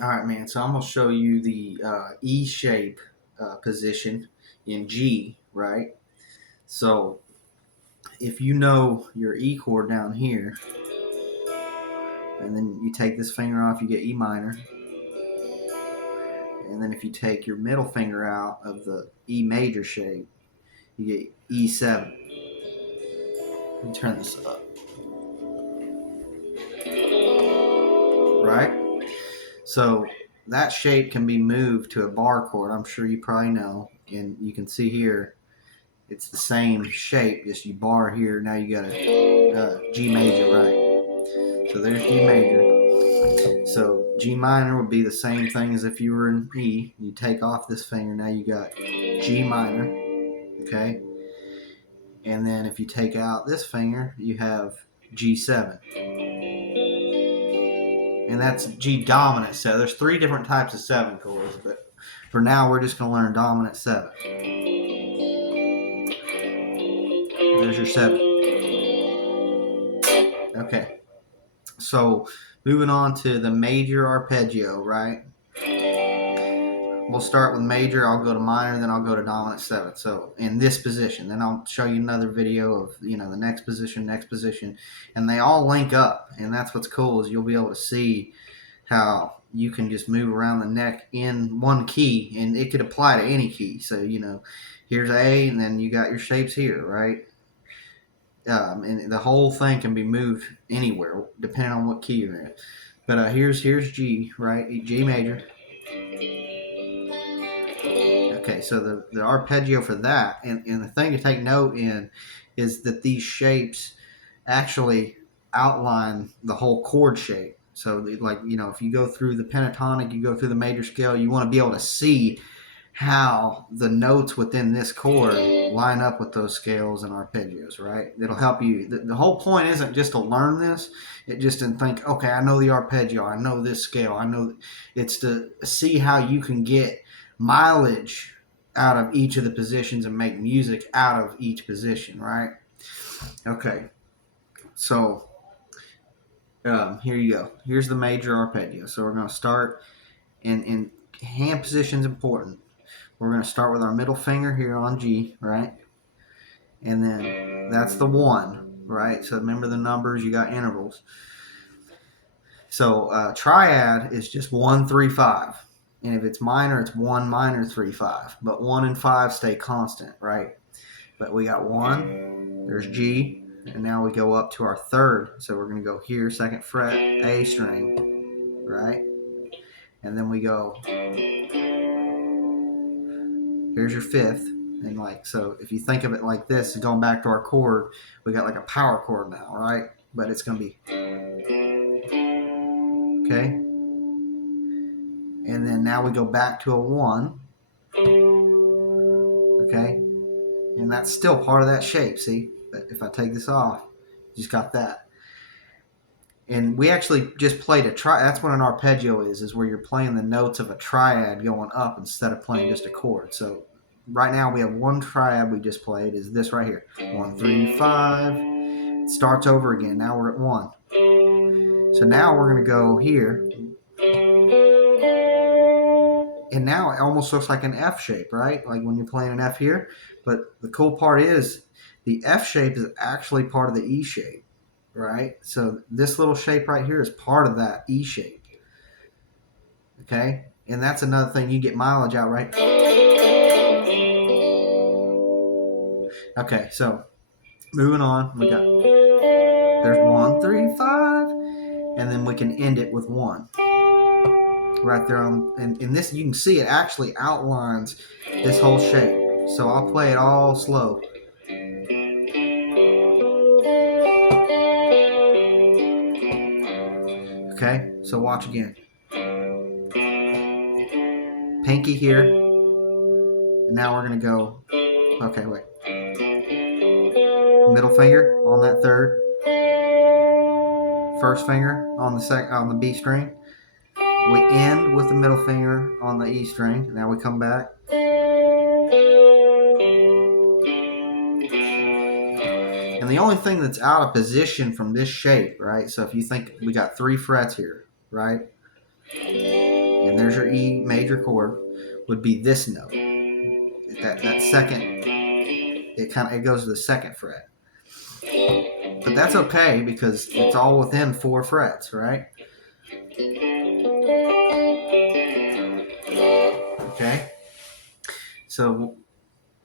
All right, man. So I'm gonna show you the E shape position in G, right? So if you know your E chord down here, and then you take this finger off, you get E minor. And then if you take your middle finger out of the E major shape, you get E7. Let me turn this up, right? So that shape can be moved to a bar chord. I'm sure you probably know, and you can see here it's the same shape, just you bar here. Now you got a G major, right? So there's G major. So G minor would be the same thing as if you were in E. You take off this finger, now you got G minor, okay? And then if you take out this finger, you have G7. And that's G dominant 7. There's three different types of 7 chords, but for now we're just going to learn dominant 7. There's your 7. Okay. So moving on to the major arpeggio, right? We'll start with major, I'll go to minor, then I'll go to dominant 7. So in this position, then I'll show you another video of, the next position, and they all link up. And that's what's cool, is you'll be able to see how you can just move around the neck in one key, and it could apply to any key. So, here's A, and then you got your shapes here, right? And the whole thing can be moved anywhere, depending on what key you're in. But here's G, right? G major. Okay, so the arpeggio for that, and the thing to take note in is that these shapes actually outline the whole chord shape. So, if you go through the pentatonic, you go through the major scale, you want to be able to see how the notes within this chord line up with those scales and arpeggios, right? It'll help you. The whole point isn't just to learn this. It just to think, okay, I know the arpeggio, I know this scale, I know. It's to see how you can get mileage out of each of the positions and make music out of each position, right? Okay, so here you go. Here's the major arpeggio. So we're going to start in hand position's important. We're going to start with our middle finger here on G, right? And then that's the 1, right? So remember the numbers, you got intervals. So triad is just 1, 3, 5. And if it's minor, it's 1 minor 3, 5. But 1 and 5 stay constant, right? But we got 1, there's G, and now we go up to our 3rd. So we're going to go here, 2nd fret, A string, right? And then we go, here's your 5th. And so if you think of it like this, going back to our chord, we got like a power chord now, right? But it's going to be, okay? And then now we go back to a 1, okay? And that's still part of that shape, see? But if I take this off, you just got that. And we actually just played a triad. That's what an arpeggio is where you're playing the notes of a triad going up instead of playing just a chord. So right now we have one triad we just played, is this right here. 1, 3, 5. It starts over again. Now we're at 1. So now we're going to go here. And now it almost looks like an F shape, right? Like when you're playing an F here. But the cool part is the F shape is actually part of the E shape, right? So this little shape right here is part of that E shape. Okay? And that's another thing, you get mileage out, right? Okay, so moving on, we got, there's 1, 3, 5, and then we can end it with 1. Right there on, and in this you can see it actually outlines this whole shape. So I'll play it all slow. Okay, so watch again. Pinky here. And now we're gonna go. Okay, wait. Middle finger on that 3rd. First finger on the B string. We end with the middle finger on the E string. Now we come back. And the only thing that's out of position from this shape, right? So if you think we got 3 frets here, right? your E major chord would be this note. That second, it goes to the second fret. But that's okay because it's all within 4 frets, right? Okay. So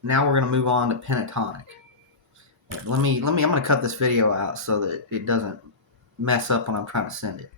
now we're going to move on to pentatonic. I'm going to cut this video out so that it doesn't mess up when I'm trying to send it.